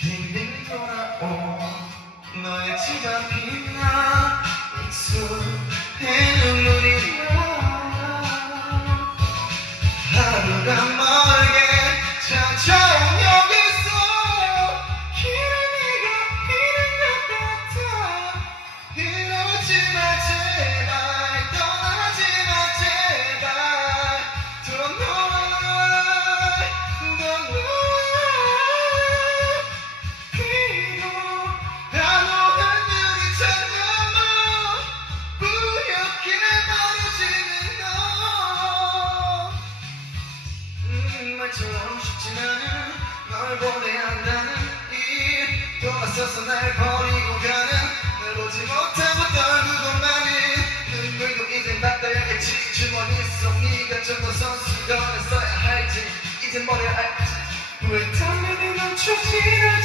빙빙 돌아온 너의 지가 빛나? 쉽지만은 널 보내야 한다는 이 돌아서서 날 버리고 가는 날 보지 못하고 떨구고 많은 눈물도 이젠 닦아야겠지. 주머니 속 네가 좀더 선수건을 써야 할지. 이젠 뭐라 할지. 왜 당연히 멈추지 않지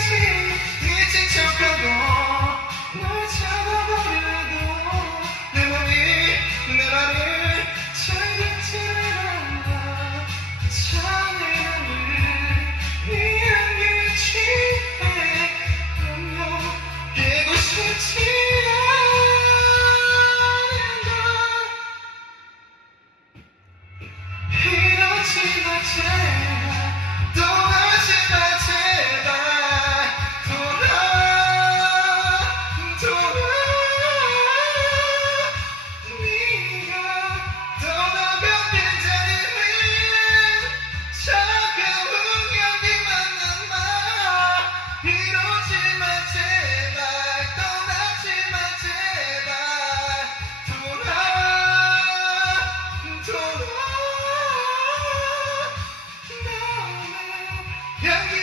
change. Yeah, yeah.